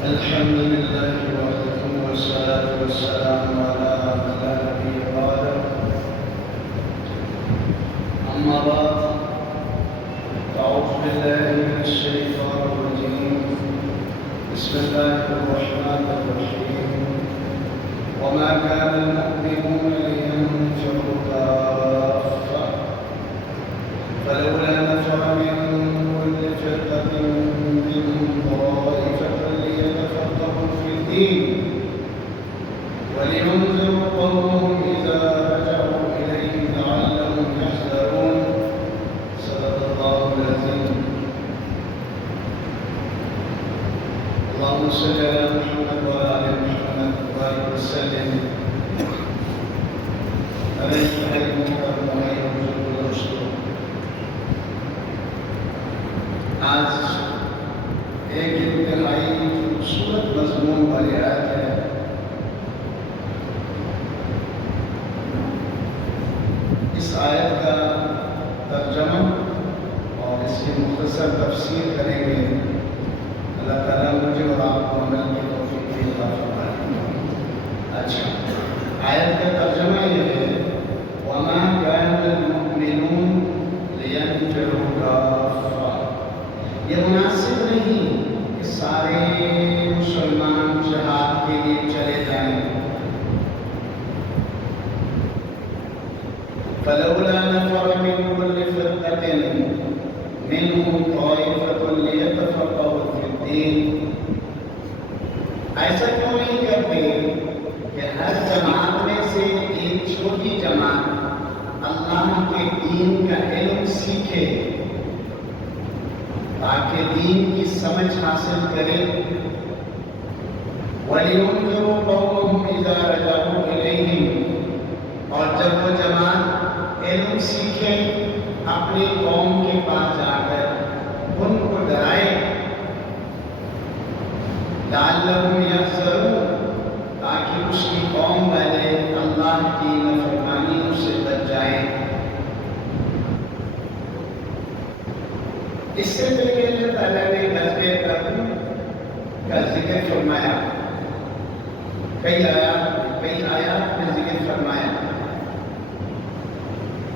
الحمد لله وحده والصلاة والسلام على من لا نبي بعده. أما بعد فأعوذ بالله من الشيطان الرجيم. بسم الله الرحمن الرحيم. وما كان المؤمنون لينفروا كافة فلولا نفر من كل فرقة منهم طائفة ليتفقهوا في الدين ولينذروا قومهم إذا رجعوا إليهم لعلهم يحذرون. صدق الله العظيم. اللهم صل على محمد وعلى آل محمد وبارك وسلم عليه خير محترم وخير رسول. آج ایک انتہائی خوبصورت مضمون والی آیت ہے. اس آیت کا ترجمہ اور اس کی مختصر تفسیر کریں گے. اللہ تعالیٰ مجھے اور آپ کو عمل کی توفیق عطا فرمائے. اچھا، آیت کا ترجمہ یہ ہے وَمَا كَانَ الْمُؤْمِنُونَ لِيَنفِرُوا كَافَّةً. یہ مناسب نہیں کہ سارے مسلمان جہاد کے لیے چلے جائیں. فَلَوْلَا نَفَرَ مِنْ كُلِّ فِرْقَةٍ مِنْهُمْ طَائِفَةٌ لِيَتَفَقَّهُوا فِي الدِّينِ. ایسا کیوں نہیں کرتے کہ ہر جماعت میں سے ایک چھوٹی جماعت اللہ کے دین کا علم سیکھے تاکہ دین کی سمجھ حاصل کرے. وَلِيُنذِرُوا قَوْمَهُمْ إِذَا رَجَعُوا إِلَيْهِمْ. اور جب وہ جماعت علم سیکھے اپنی قوم کے پاس جا کر ان کو ڈرائے. لَعَلَّهُمْ يَحْذَرُونَ. تاکہ اس کی قوم والے اللہ کی نافرمانیوں سے بچ جائیں. اس سے پہلے اللہ تعالیٰ نے غزوہ تبوک کا ذکر فرمایا. کئی آیات میں ذکر فرمایا.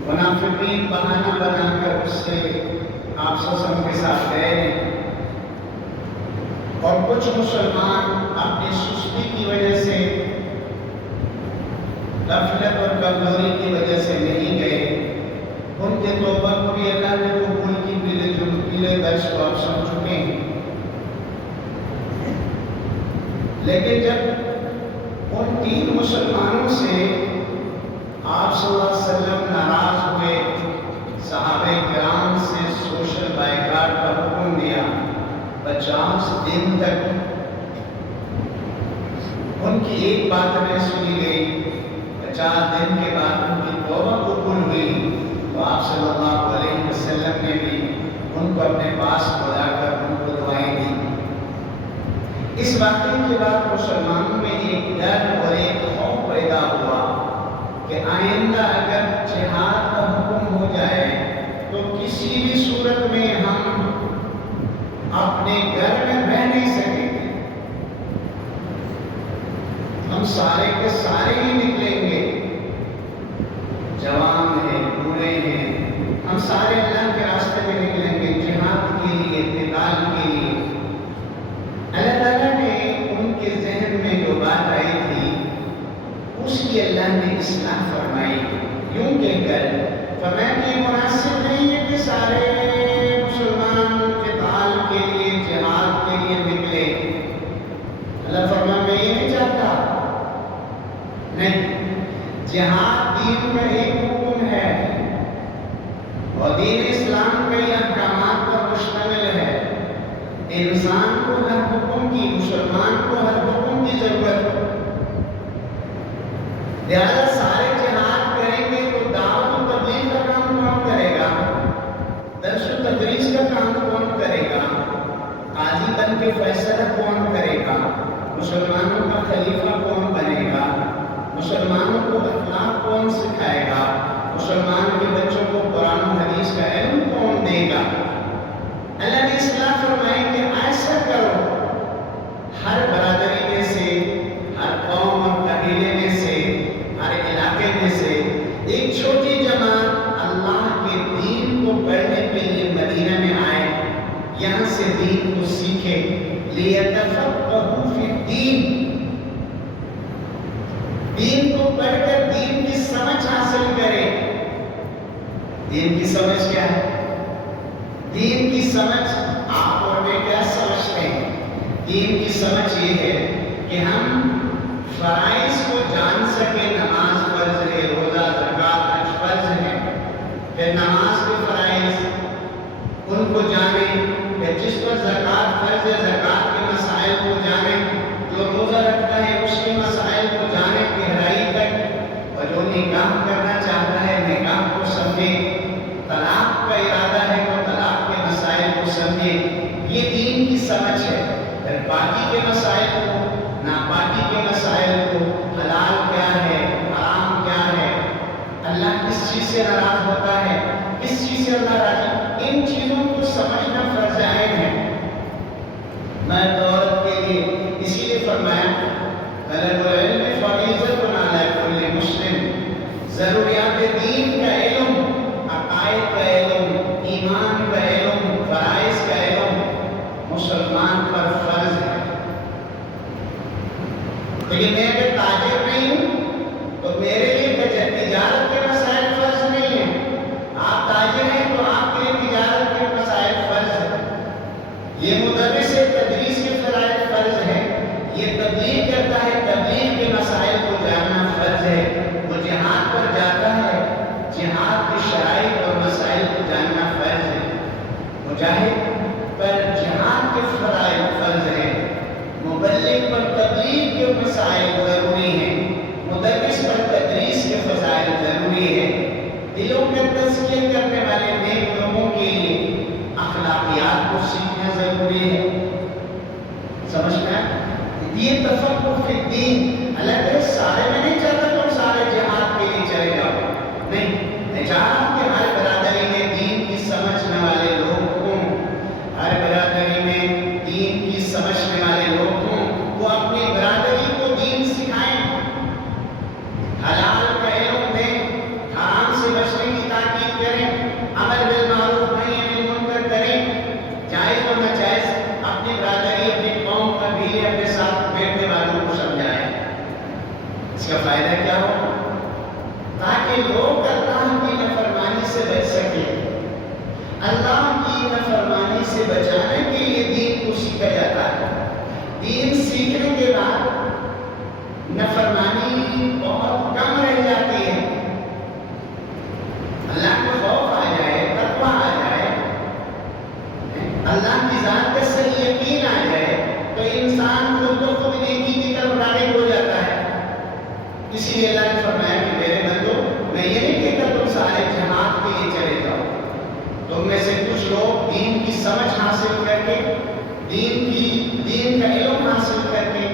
منافقین بہانہ بنا کر اس سے آپ سسم کے ساتھ گئے اور کچھ مسلمان اپنی سستی کی وجہ سے غفلت اور کمزوری کی وجہ سے نہیں گئے. ان کے توبہ کو بھی اللہ نے قبول کی. پیلے درس کو آپ سمجھ چکے ہیں. لیکن جب ان 3 مسلمانوں سے آپ صلی اللہ علیہ وسلم ناراض ہوئے، صحابہ کرام سے سوشل بائیکاٹ کا حکم دیا. 50 دن تک ان کی ایک بات نہ سنی گئی. 50 دن کے بعد ان کی توبہ قبول ہوئی تو آپ صلی اللہ علیہ وسلم نے بھی ان کو اپنے پاس بلا کر ان کو دعائیں دی. اس واقعے کے بعد مسلمانوں میں ایک ڈر اور ایک خوف پیدا ہوا کہ آئندہ اگر جہاد کا حکم ہو جائے تو کسی بھی صورت میں ہم اپنے گھر میں رہ نہیں سکیں گے. ہم سارے کے سارے ہی نکلیں گے. جوان ہیں، بوڑھے ہیں، ہم سارے اللہ کے راستے میں نکلیں گے جہاد کے لیے، قتال کے لیے. اللہ تعالیٰ نے ان کے ذہن میں جو بات آئی تھی اس کی اللہ نے اصلاح فرمائی. یوں کہہ کر فرمایا کہ یہ مناسب نہیں ہے کہ سارے مسلمان قتال کے لیے، جہاد کے لیے نکلے. اللہ فرمایا میں یہ نہیں چاہتا. نہیں، جہاد دین کا ایک حکم ہے اور دین اسلام کئی احکامات پر مشتمل ہے. انسان کو ہر حکم کی، مسلمان کو ہر حکم کی ضرورت ہے. لہذا سارے جہاد کریں گے تو دعوت و تبلیغ کا کام کون کرے گا؟ درس و تدریس کا کام کون کرے گا؟ قاضی بن کے فیصلہ کون کرے گا؟ مسلمانوں کا خلیفہ کون بنے گا؟ مسلمانوں کو اخلاق کون سکھائے گا؟ مسلمان کے بچوں کو قرآن و حدیث کا علم کون دے گا؟ اللہ نے اصلاح فرمائی کہ ایسا کرو، ہر لِيَتَفَقَّهُوا فِي الدِّينِ، دین کو پڑھ کر دین کی سمجھ حاصل کرے۔ دین کی سمجھ کیا ہے؟ دین کی سمجھ آپ اور میں کیا سمجھتے ہیں؟ دین کی سمجھ یہ ہے کہ ہم فرائض کو جان سکیں، نماز فرض ہے، روزہ، زکوٰۃ، حج فرض ہے، پھر نماز کے فرائض ان کو جانیں، پھر جس پر زکوٰۃ فرض ہے زکوٰۃ کے مسائل کو جانیں، جو روزہ رکھتا ہے اس کے مسائل کو جانیں گہرائی تک، اور جو نکاح کرنا چاہتا ہے نکاح کو سمجھے، طلاق کا ارادہ ہے تو طلاق کے مسائل کو سمجھے۔ یہ دین کی سمجھ ہے۔ پھر باقی کے مسائل کو، ناپاکی کے مسائل کو، حلال کیا ہے، حرام کیا ہے، اللہ کس چیز سے ناراض ہوتا ہے، کس چیز سے اللہ راضی، ان چیزوں کو سمجھنا فرض عین ہے۔ مرد عورت کے لیے اسی لیے فرمایا طلب العلم فریضۃ علی کل مسلم، ضروریات دین کا علم، عقائد کا علم، ایمان کا علم، فرائض کا علم مسلمان پر فرض ہے۔ لیکن میں اگر تاجر نہیں ہوں تو میرے لیے تجارت کے مسائل فرض نہیں ہیں۔ آپ تاجر ہیں تو آپ کے لیے تجارت کے مسائل فرض ہیں۔ یہ مدرس تدریس کے فرائض فرض ہے، یہ تبلیغ کرتا ہے تبلیغ کے مسائل کو جاننا فرض ہے، وہ جہاد پر جاتا ہے جہاد کے شرائط اور مسائل کو جاننا فرض ہے۔ مجاہد پر جہاد کے فرائض فرض ہے، مبلغ پر تبلیغ کے مسائل ضروری ہیں، مدرس پر تدریس کے فضائل ضروری ہے۔ دلوں کا تزکیہ کرنے والے نیک لوگوں کے لیے اخلاقیات کو سیکھنا ضروری ہے۔ سمجھ میں یہ تفقہ فی الدین، اللہ تعالیٰ سارے میں نہیں چاہتا تم سارے جہاد کے لیے چلے جاؤ، نہیں، میں چاہ رہا ہوں کہ ہر برادری میں دین کی سمجھنے والے لوگ ہوں، ہر برادری میں دین کی سمجھنے والے لوگ ہوں، وہ اپنی برادری کو دین سکھائیں، حلال کا علم دیں، حرام سے بچنے کی تاکید کریں، امر بالمعروف نہی عن المنکر کریں، جائز و ناجائز اپنی برادری، اپنی قوم، قبیلے، اپنے ساتھ بیٹھنے والوں کو سمجھائیں۔ اس کا فائدہ کیا ہو؟ تاکہ لوگ اللہ کی نافرمانی سے بچ سکیں۔ اللہ کی نافرمانی سے بچانے کے لیے دین کو سیکھا جاتا ہے۔ دین سیکھنے کے بعد نافرمانی بہت کم رہ جاتی ہے۔ اللہ کو خوف آ جائے، تقویٰ آ جائے، اللہ کی ذات کا صحیح یقین آ جائے تو انسان خود کو خود نیکی کی طرف راغب ہو جاتا ہے۔ اسی لیے اللہ نے فرمایا کہ میرے بندو، میں یہ نہیں کہتا تم سارے جہاد کے لیے چلے جاؤ، تم میں سے کچھ لوگ دین کی سمجھ حاصل کر کے، دین کا علم حاصل کر کے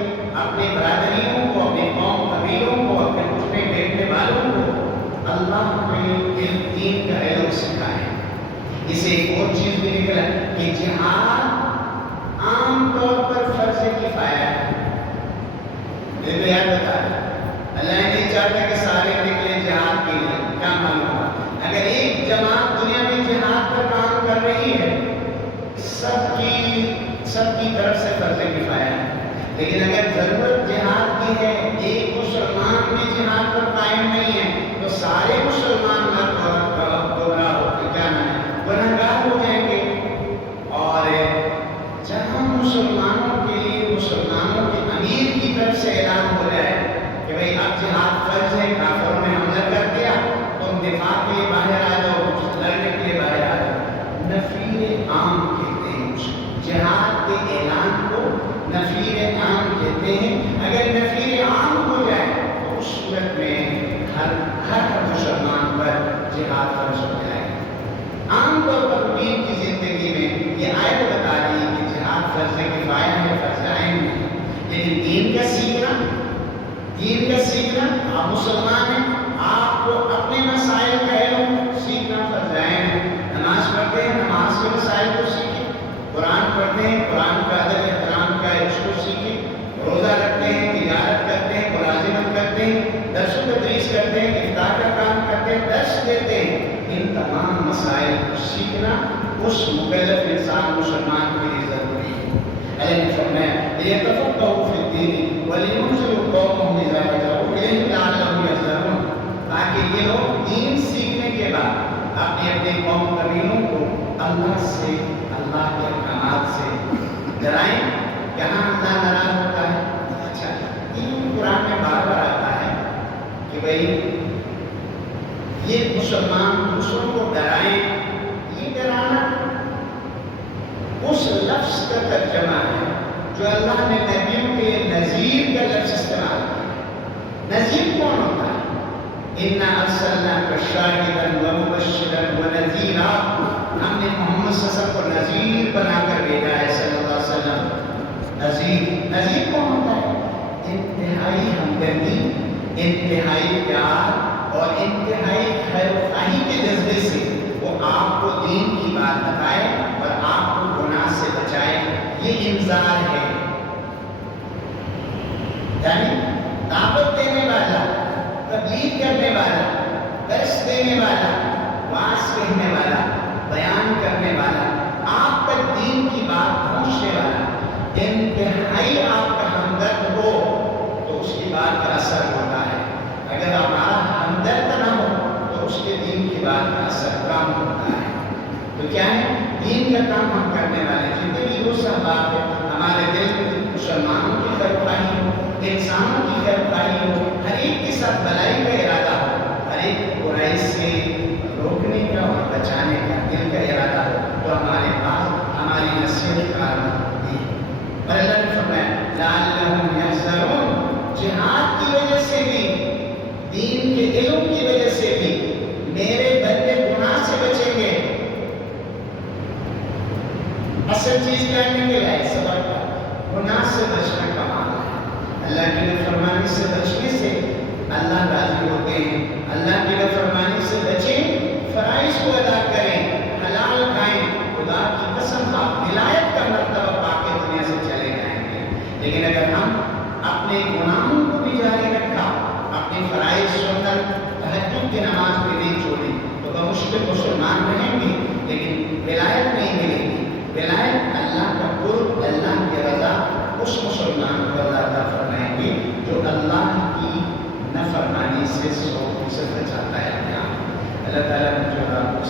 اپنے برادریوں کو، اپنے قوم قبیلوں کو، اپنے اٹھنے بیٹھنے والوں کو اللہ کے دین کا علم سکھائیں۔ اسے ایک اور چیز بھی نکلا کہ جہاد عام طور پر فرض کفایہ ہے۔ میرے کو یاد بتا اللہ نہیں چاہتا کہ سارے نکلے جہاد کے لیے، کیا معلوم ہوا؟ اگر ایک جماعت دنیا میں جہاد پر کام کر رہی ہے، سب کی طرف سے فرض کفایہ ہے، لیکن اگر ضرورت جہاد کی ہے، ایک مسلمان بھی جہاد پر قائم نہیں ہے تو سارے مسلمان گمراہ ہو کے کیا نہ گنہگار ہو جائیں گے۔ اور جہاں مسلمانوں کے لیے مسلمانوں کے امیر کی طرف سے اعلان ہو جائے کہ بھئی اب جہاد فرض ہے، کافروں نے حملہ کر دیا، تم دفاع کے لیے باہر آ جاؤ، لڑنے کے لیے باہر آ جاؤ، نفیر عام کہتے ہیں جہاد کے اعلان کو، نفیر عام کہتے ہیں۔ اگر نفیر عام ہو جائے تو اس صورت میں ہر مسلمان پر جہاد فرض ہو جائے۔ عام طور پر دین کی زندگی میں یہ آیت بتا رہی ہے کہ جہاد فرض کفایہ ہے، فرض عین ہے، لیکن دین کا سیکھنا، آپ مسلمان ہیں، آپ کو اپنے مسائل کا علم سیکھنا فرض عین ہے۔ نماز پڑھتے ہیں، نماز کے مسائل کو سیکھیں، قرآن پڑھتے ہیں، قرآن کا ادب احترام کا ہے اس کو سیکھیں، روزہ رکھتے ہیں، تجارت کرتے ہیں، ملازمت کرتے ہیں، درس و تدریس کرتے ہیں، افطار کا کام کرتے ہیں، درس دیتے ہیں، ان تمام مسائل کو سیکھنا اس مکلف انسان مسلمان کے لیے ضروری ہے۔ اللہ نے فرمایا لیتفقہوا فی الدین ولینذروا قومهم اذا رجعوا الیہم لعلہم یحذرون، تاکہ یہ لوگ دین سیکھنے کے بعد اپنے اپنے قوم قبیلوں کو اللہ سے، اللہ کے احکامات سے ڈرائیں۔ یہاں اللہ ناراض ہوتا ہے؟ اچھا، یہ قرآن میں بار بار آتا ہے کہ بھئی یہ مسلمان دوسروں کو ڈرائیں، یہ ڈرانا اس لفظ کا ترجمہ ہے جو اللہ نے نبیوں کے نذیر کا لفظ استعمال کیا۔ نذیر کون ہوتا ہے؟ اِنَّا أَرْسَلْنَاكَ شَاهِدًا وَمُبَشِّرًا وَنَذِيرًا، ہم نے محمد صلی اللہ علیہ وسلم کو نذیر بنا کر بھیجا ہے صلی اللہ علیہ وسلم۔ نذیر کون ہوتا ہے؟ انتہائی ہمدردی، انتہائی پیار اور انتہائی خیر خواہی کے جذبے سے وہ آپ کو دین کی بات بتائے اور آپ کو گناہ سے بچائے، یہ انذار ہے۔ یعنی دعوت دینے والا، تبلیغ کرنے والا، درس دینے والا، واعظ کہنے والا، بیان کرنے والا، آپ تک دین کی بات پہنچنے والا انتہائی آپ کا ہمدرد ہو تو اس کی بات کا اثر ہوتا ہے۔ اگر ہمارا ہمدرد نہ ہو تو اس کے دین کی بات کا اثر کم ہوتا ہے۔ تو کیا ہے؟ دین کا کام ہم کرنے والے ہیں۔ جتنے بھی دوسرا بات ہے، ہمارے دل میں مسلمانوں کی خیر خواہی ہو، انسانوں کی خیر خواہی ہو، ہر ایک کے ساتھ بھلائی کا ارادہ ہو، ہر ایک برائی سے روکنے کا اور بچانے کا دل کا ارادہ ہو، تو ہمارے پاس ہماری نصیحت کارآمد ہوتی ہے۔ اور اللہ نے فرمایا لعلہم یحذرون، جہاد کی وجہ سے بھی، دین کے علم کی وجہ سے بھی میرے بندے گناہ سے بچیں گے۔ اصل چیز کرنے کے لائے سبق کا گناہ سے بچنا کمال ہے۔ اللہ کی نافرمانی سے بچنے سے اللہ راضی ہوتے ہیں۔ اللہ کی نافرمانی سے بچیں، فرائض کو ادا کریں، حلال کھائیں، خدا کی قسم آپ ولایت کا مرتبہ پا کے دنیا سے چلے جائیں گے۔ لیکن اگر ہم اپنے گناہوں کو بھی جاری رکھا، اپنی فرائض سنت تہجد کی نماز بھی نہیں چھوڑی تو بمشکل مسلمان رہیں گے لیکن ولایت نہیں ملے گی۔ ولایت اللہ کا قرب، اللہ کی رضا اس مسلمان کو اللہ عطا فرمائیں گے جو اللہ کی نافرمانی سے 100% بچاتا ہے۔ اللہ تعالیٰ مجھے اور آپ کو